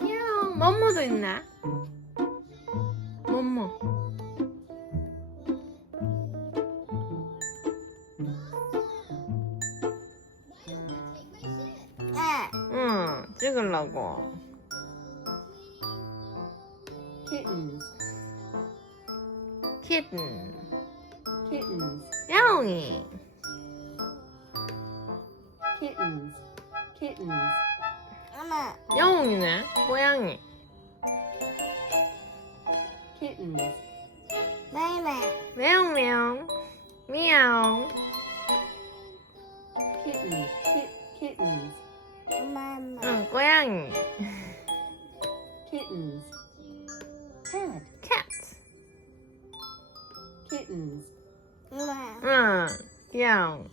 귀여워. 뭐뭐도 있네. 뭐뭐. 응, 찍으려고. Kittens. 키튼. Kittens. 야옹이. Kittens. Kittens. 야옹이네. 고양이. Kittens. 매우 매우. 미야옹. Kittens. Kittens. 응, 고양이. Kittens. Cat. cat. Kittens. 응, 귀여워.